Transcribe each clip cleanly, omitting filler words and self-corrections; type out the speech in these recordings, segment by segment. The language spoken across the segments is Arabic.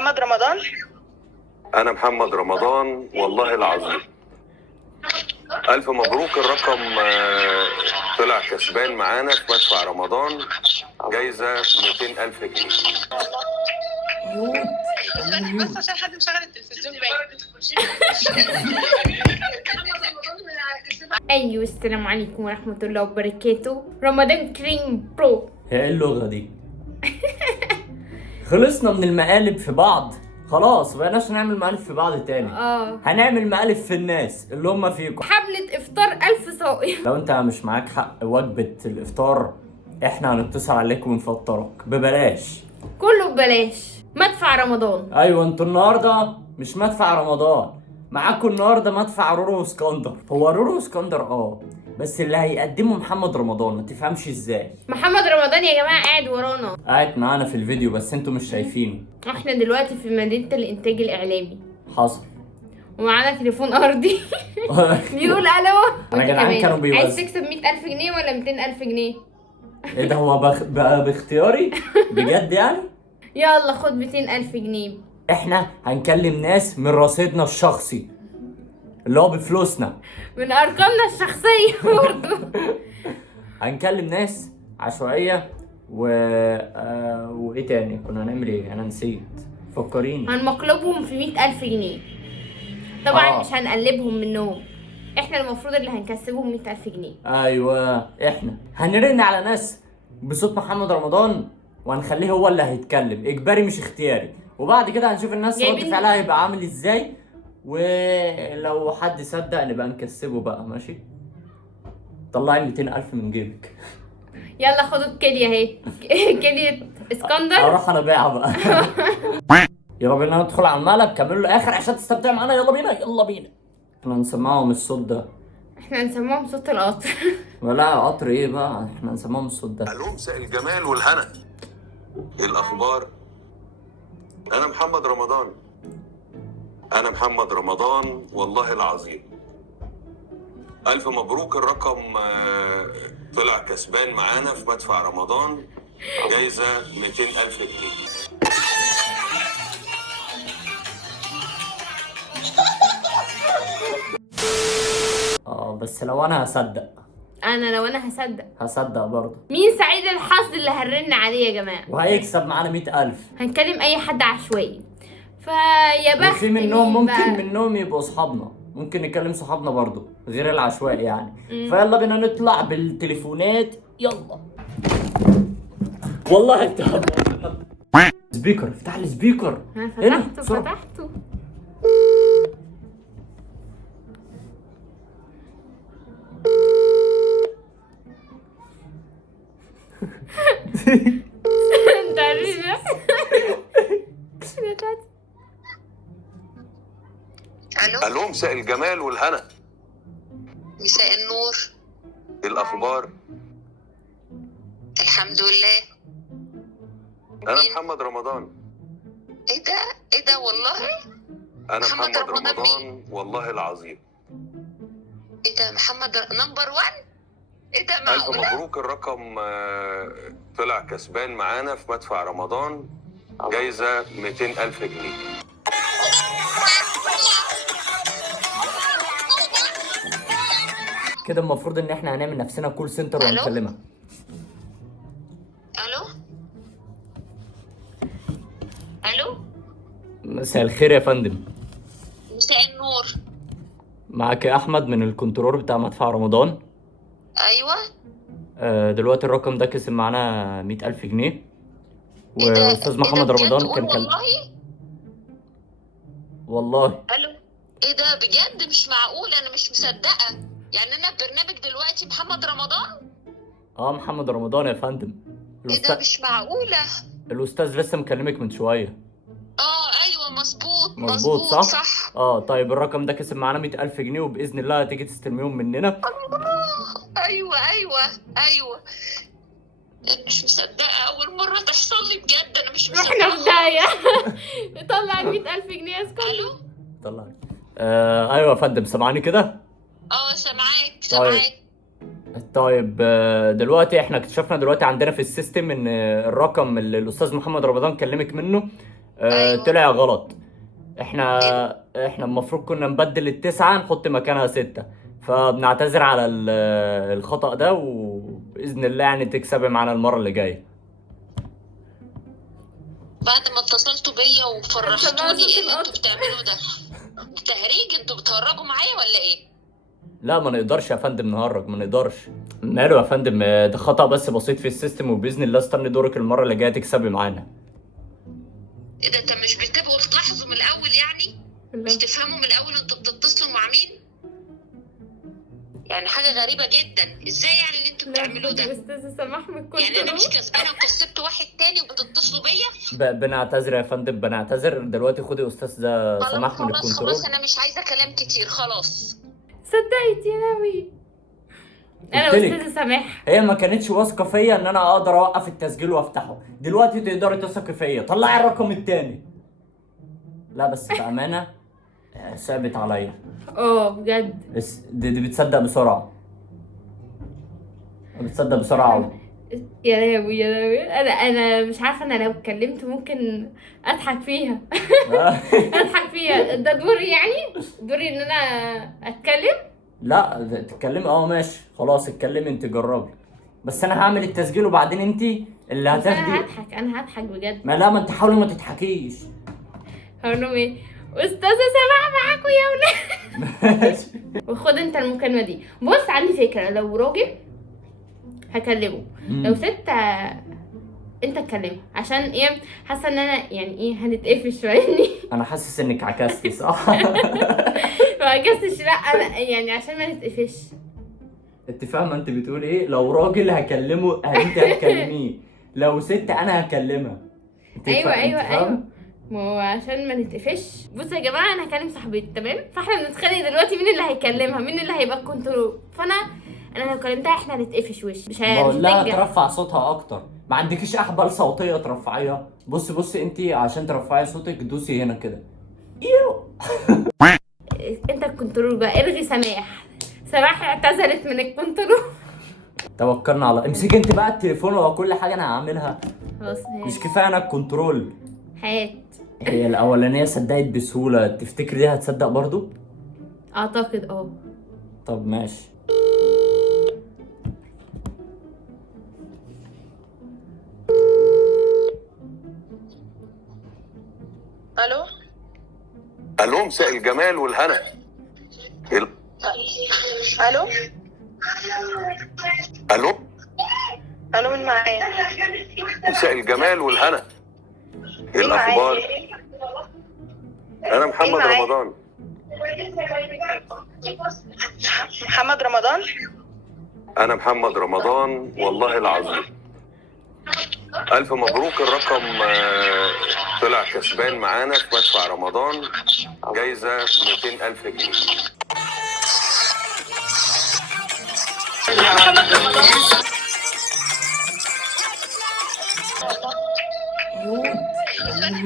محمد رمضان. أنا محمد رمضان والله العظيم. ألف مبروك، الرقم طلع كسبان معانا في مدفع رمضان، جايزة 200,000 جنيه. بس عشان حد مشغل التلفزيون باين. ايوه، السلام عليكم ورحمه الله وبركاته. رمضان كريم برو. هي ايه اللغة دي؟ خلصنا من المقالب في بعض، خلاص مبقناش نعمل مقالب في بعض تاني. هنعمل مقالب في الناس اللي هم فيكم. حملة افطار 1000 صائم. لو انت مش معاك حق وجبة الافطار احنا هنتصل عليك ونفطرك ببلاش، كله ببلاش. مدفع رمضان. ايوه انتوا النهارده مش مدفع رمضان، معاكم النهارده مدفع رورو اسكندر. هو رورو اسكندر بس اللي هيقدمه محمد رمضان، ما تفهمش ازاي. محمد رمضان يا جماعه قاعد ورانا، قاعد معانا في الفيديو بس انتوا مش شايفينه. احنا دلوقتي في مدينه الانتاج الاعلامي. حصل. ومعانا تليفون ارضي بيقول الو. انا جدعان كانوا بيوزعوا. عايز تكسب 100,000 جنيه ولا 200,000 جنيه؟ ايه ده، هو بقى باختياري بجد يعني؟ يلا خد 200,000 جنيه. احنا هنكلم ناس من رصيدنا الشخصي اللي هو بفلوسنا، من ارقامنا الشخصيه برضه. هنكلم ناس عشوائيه وايه تاني كنا هنعمل ايه؟ انا نسيت، فكريني. هنمقلبهم في 100,000 جنيه طبعا. مش هنقلبهم منهم، احنا المفروض اللي هنكسبهم 100,000 جنيه. ايوه احنا هنرن على ناس بصوت محمد رمضان وهنخليه هو اللي هيتكلم اجباري مش اختياري، وبعد كده هنشوف الناس رد فعلها هيبقى عامل ازاي، ولو حد صدق نبقى نكسبه بقى. ماشي، طلعي 200,000 من جيبك. يلا خدوا الكليه اهي. كليه اسكندر. اروح انا بيعها بقى. يلا بينا ندخل على المقلب، كملوا الاخر عشان تستمتعوا معانا. يلا بينا يلا بينا. احنا هنسمعهم الصوت ده. احنا هنسمعهم صوت القطر. ولا قطر ايه بقى، احنا هنسمعهم الصوت ده. الو، مساء الجمال والهنا. ايه الاخبار؟ انا محمد رمضان. انا محمد رمضان والله العظيم. الف مبروك، الرقم طلع كسبان معانا في مدفع رمضان، جايزة 200,000 جنيه. بس لو انا هصدق. لو انا هصدق برضه. مين سعيد الحظ اللي هنرن عليه يا جماعه وهيكسب معانا 100,000. هنكلم اي حد عشوائي، فيا بخت. وفي منهم ممكن منهم يبقوا اصحابنا، ممكن نكلم صحابنا برضه غير العشوائي يعني. فيلا بينا نطلع بالتليفونات. يلا والله انت سبيكر، افتح لي سبيكر. فتحته. انت عارف. الو، مساء الجمال والهنا. مساء النور. ايه الاخبار؟ الحمد لله. انا محمد رمضان. ايه ده والله؟ انا محمد رمضان والله العظيم. ايه ده محمد نمبر 1؟ ايه ده الف معقولة؟ مبروك، الرقم طلع كسبان معانا في مدفع رمضان، جايزة 200,000 جنيه. كده المفروض ان احنا هنعمل نفسنا كول سنتر ونكلمها. الو. مساء الخير يا فندم. مساء النور. معاك يا احمد من الكنترول بتاع مدفع رمضان. ايوه. دلوقتي الرقم ده كسب معانا 100,000 جنيه، إيه ده؟ واستاذ محمد رمضان كان والله. الو. ايه ده بجد؟ مش معقول، انا مش مصدقه. يعني انا برنامج دلوقتي محمد رمضان؟ محمد رمضان يا فندم. ايه ده مش معقوله. الاستاذ لسه مكلمك من شويه. ايوه مظبوط صح. طيب الرقم ده كسب معانا 100,000 جنيه، وباذن الله هتيجي تستلميهم مننا. ايوه. انا مش مصدقه، اول مره تحصل لي بجد. انا مش مصدقه. احنا في داهيه. طلع 100,000 جنيه يا اسكندر. الو. طلع. ايوه يا فندم، سامعاني كده؟ سامعاك. طيب دلوقتي احنا اكتشفنا دلوقتي عندنا في السيستم ان الرقم اللي الاستاذ محمد رمضان كلمك منه أيوة. طلع غلط. احنا المفروض كنا نبدل ال9 نحط مكانها 6، فبنعتذر على الخطأ ده، وبإذن الله يعني تكسبي معانا المرة اللي جاية. بعد ما اتصلتوا بيا وفرحتوني، ايه اللي انتوا بتعملوه ده؟ تهريج؟ انتوا بتهرجوا معايا ولا ايه؟ لا ما نقدرش يا فندم نهرج، ما نقدرش. ماله يا فندم، ده خطأ بس بسيط في السيستم، وبإذن الله استني دورك المرة اللي جاية تكسبي معانا. ايه ده، انت مش بتبقوا تلاحظوا من الاول يعني؟ مش تفهموا من الاول انتوا بتتصلوا مع مين؟ يعني حاجه غريبه جدا، ازاي يعني اللي انتوا بتعملوه ده؟ استاذ سماح من يعني انا مش كسبانه وكسبت واحد تاني وبتتصلوا بيا؟ بنعتذر يا فندم، بنعتذر. دلوقتي خدي استاذ سماح من خلاص الكنترول. خلاص، انا مش عايزه كلام كتير، خلاص. صدقت يا ناوي. انا قلتلك. استاذ سماح. هي ما كانتش واثقه فيا ان انا اقدر اوقف التسجيل وافتحه، دلوقتي تقدري تثقي فيا. طلعي الرقم التاني. لا بس بامانه صعبت عليا. بجد. دي بتصدق بسرعه، بتصدق بسرعه قوي. يا لهوي يا لهوي، انا مش عارفه، انا لو اتكلمت ممكن اضحك فيها. اضحك فيها. ده دوري يعني؟ دوري ان انا اتكلم؟ لا تتكلمي. ماشي خلاص اتكلمي انت، جربي. بس انا هعمل التسجيل وبعدين انت اللي بس هتاخدي. انا هضحك بجد. ما انت حاولي ما تضحكيش. هقول لهم ايه؟ استاذه سماح معاكم يا ولاد. وخد انت المكالمه دي. بص عندي فكره، لو راجل هكلمه، لو ست انت تكلمه، عشان ايه؟ حاسه ان انا يعني ايه هنتقفش فاهمني. انا حاسس انك عكستي صح. ما عكستش، لا انا يعني عشان ما نتقفش. انت فاهمه انت بتقول ايه؟ لو راجل هكلمه انت هتكلميه، لو ست انا هكلمها. ايوه ما هو عشان ما نتقفش. بصوا يا جماعه، انا هكلم صاحبتي تمام، فاحنا بنتخانق دلوقتي مين اللي هيكلمها، مين اللي هيبقى الكنترول. فانا لو كلمتها احنا هنتقفش مش بقول لها هتنجح. ترفع صوتها اكتر. ما عندكيش احبال صوتيه ترفعيها؟ بصي انت عشان ترفعي صوتك دوسي هنا كده. انت الكنترول بقى، الغي سماح اعتذرت من الكنترول. توكلنا على امسكي انت بقى التليفون وكل حاجه انا هعملها. خلاص مش كفايه انا الكنترول. هات. هي الاولانيه صدقت بسهوله، تفتكري دي هتصدق برضو؟ اعتقد طب ماشي. الو الو، مساء الجمال والهنا. الو الو الو، مين معايا؟ مساء الجمال والهنا. ايه مين معايا؟ الاخبار؟ انا محمد معايا؟ رمضان. محمد رمضان. انا محمد رمضان والله العظيم. الف مبروك، الرقم طلع كسبان معانا في مدفع رمضان، جايزه 200,000 جنيه. محمد رمضان.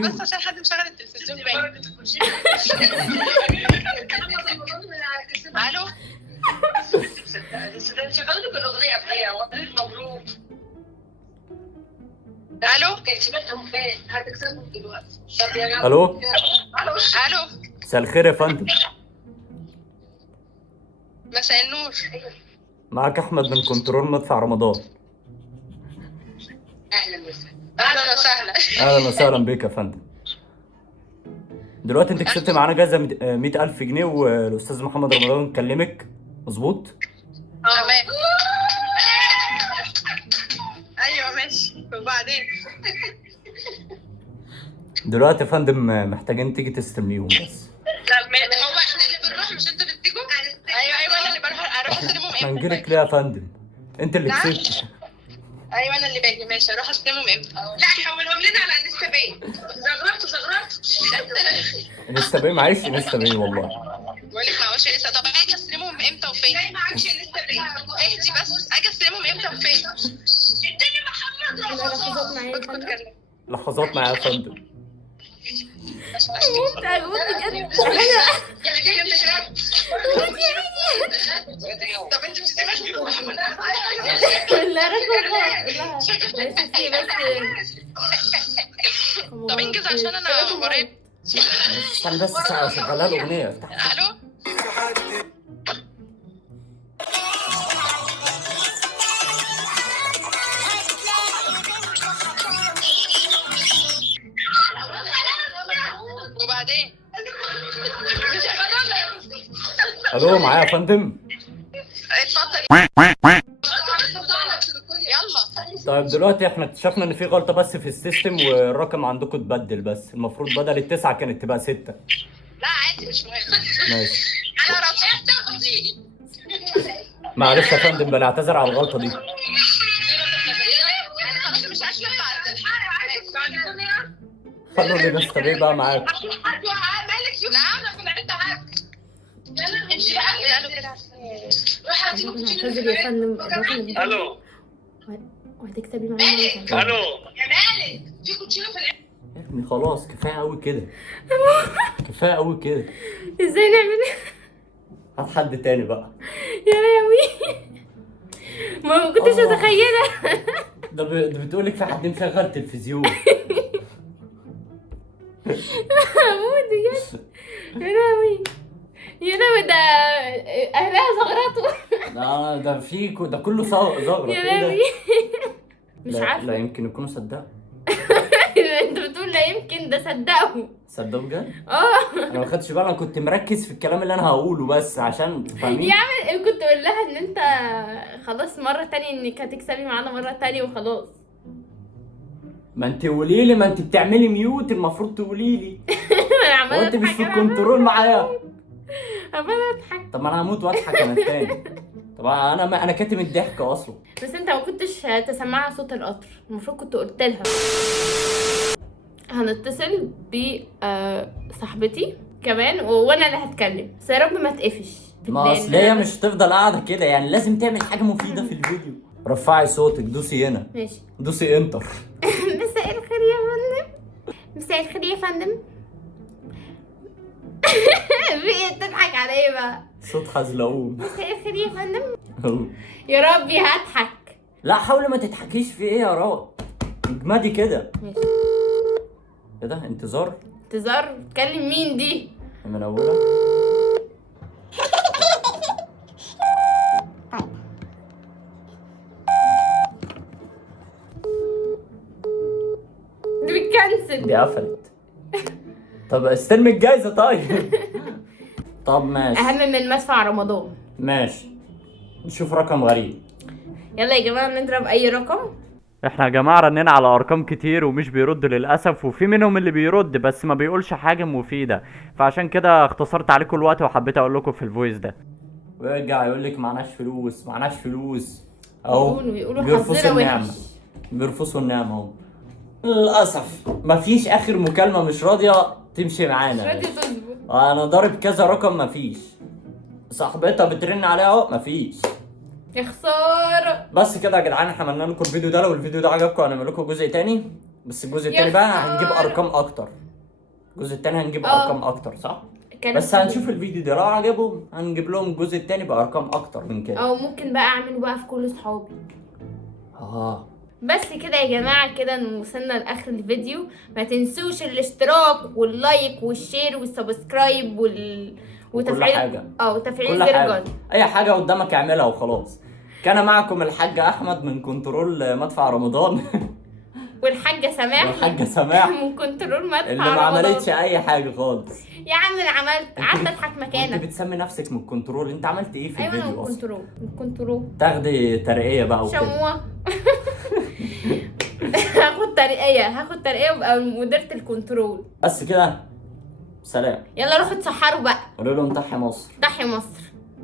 بس عشان حد مشغل التلفزيون باين. الو، شغل لك الاغنيه بتاعتها والف مبروك. الو، كسبتهم فين؟ هتكسبهم دلوقتي. طب يا جماعه. الو الو، مساء الخير يا فندم. مساء النور. معاك احمد من كنترول مدفع رمضان. اهلا وسهلا. اهلا وسهلا. اهلا وسهلا بيك يا فندم. دلوقتي انت كسبت معانا جايزه 100,000 جنيه، والاستاذ محمد رمضان كلمك مظبوط؟ تمام. ايوه ماشي، وبعدين؟ دلوقتي يا فندم محتاجين تيجي تستلميهم بس. لا هو احنا اللي بنروح مش انتوا اللي بتيجوا؟ ايوه انا اللي اروح استلمهم احنا امتى؟ هنجيلك ليه يا فندم؟ انت اللي نعم؟ كسبت. ايوه انا اللي باجي، ماشي اروح استلمهم امتى؟ لا حولهم لنا على انستا باي. زغرت. انستا باي؟ معيش انستا باي والله. بقول لك معوش لسه. طب اجي استلمهم امتى وفين؟ ما معكش انستا باي. اهدي بس، اجي استلمهم امتى وفين؟ اديني محمد رمضان. لحظات معايا يا فندم. طب انت بتسيبها؟ لا رقم طب انجز عشان انا مريض. استنى بس ساعة شغالها الأغنية. افتح. الو. وبعدين ألو معايا يا فندم. اتفضل يلا. طيب دلوقتي احنا اكتشفنا ان في غلطة بس في السيستم والرقم عندكم اتبدل، بس المفروض بدل ال9 كانت تبقى 6. لا عادي مش مهم. ماشي. انا رفعت. معلش يا فندم بنعتذر على الغلطة دي. خلاص مش عايز خلوني بس طبيعي بقى معاك. نعم امشي بنعتذر يا فندم. الو وهتكسبي معانا. الو يا مالك في كوتشينه في يا ابني خلاص كفاية قوي كده. كفاية قوي كده. ازاي نعمل؟ هات حد تاني بقى. يا لهوي ما كنتش اتخيلها. ده بتقولك في حد مشغل تلفزيون. هموت بجد. يا لهوي يا لهوي ده اهلها زغرطوا. ده ده كله زغرة. يا ايه لهوي ده؟ مش لا عارفه. يمكن يكونوا صدقوا. انت بتقول لا يمكن ده صدقوا. صدقوا بجد؟ اه انا ما خدتش بالي، انا كنت مركز في الكلام اللي انا هقوله بس عشان تفهمين. يا عم كنت اقول لها ان انت خلاص مره تانية انك هتكسبي معانا مره تانية وخلاص. ما انت قولي لي، ما انت بتعملي ميوت المفروض تقولي لي. انا عماله وانت مش في أضحك، الكنترول معايا. عماله اضحك. طب ما انا هموت واضحك انا التاني. طب انا كاتم الضحك اصلا. بس انت ما كنتش تسمعها صوت القطر، المفروض كنت قلت لها. هنتصل بصاحبتي كمان وانا اللي هتكلم، بس يا رب ما تقفش. ما اصل هي مش هتفضل قاعده كده، يعني لازم تعمل حاجه مفيده في الفيديو. رفعي صوتك، دوسي هنا. ماشي. دوسي انتر. مساء الخير يا فندم. مساء الخير يا فندم. في ايه بتضحك على ايه بقى؟ صوت حزلقوم. مساء الخير يا فندم. يا ربي هضحك. لا حاولي ما تضحكيش. في ايه يا راد؟ اجمدي كده. ماشي. ايه ده؟ انتظار؟ انتظار؟ تكلم مين دي؟ من اولها. دي بتكنسل. دي قفلت. طب استلمي الجايزه طيب. طب ماشي. اهم من مدفع رمضان. ماشي نشوف رقم غريب. يلا يا جماعه نضرب اي رقم. احنا يا جماعه رنينا على ارقام كتير ومش بيرد للاسف، وفي منهم اللي بيرد بس ما بيقولش حاجه مفيده، فعشان كده اختصرت عليكم الوقت وحبيت اقول لكم في الفويس ده. ويرجع يقول لك معناش فلوس معناش فلوس اهو. يقولوا بيرفصوا حظنا النعمه. وحش. بيرفصوا النعمه اهو. للاسف مفيش اخر مكالمه مش راضيه تمشي معانا. مش راضيه تظبط. انا ضارب كذا رقم مفيش. صاحبتها بترن عليها اهو مفيش. يا خساره. بس كده يا جدعان احنا عملنا لكم الفيديو ده. لو الفيديو ده عجبكم هنعمل لكم جزء تاني، بس الجزء التاني بقى هنجيب ارقام اكتر. الجزء التاني هنجيب ارقام اكتر صح؟ بس هنشوف الفيديو ده لو عجبهم هنجيب لهم الجزء التاني بارقام اكتر من كده. او ممكن بقى اعمله بقى في كل صحابي. بس كده يا جماعه، كده وصلنا لاخر الفيديو. ما تنسوش الاشتراك واللايك والشير والسبسكرايب وتفعيل وتفعيل زر الجرس. اي حاجه قدامك اعملها وخلاص. كان معكم الحاج احمد من كنترول مدفع رمضان. والحاجه سماح من كنترول مدفع اللي ما عملتش اي حاجه خالص. يا عم انا عملت، قعدت اضحك مكانك. انت بتسمي نفسك من كنترول؟ انت عملت ايه في الفيديو ايوه اصلا؟ من كنترول تاخدي ترقيه بقى وكده. شموع. هاخد ترقيه وابقى مديرة الكنترول. بس كده سلام. يلا روحوا اتسحروا بقى. قولوا لهم تحيا مصر. تحيا مصر.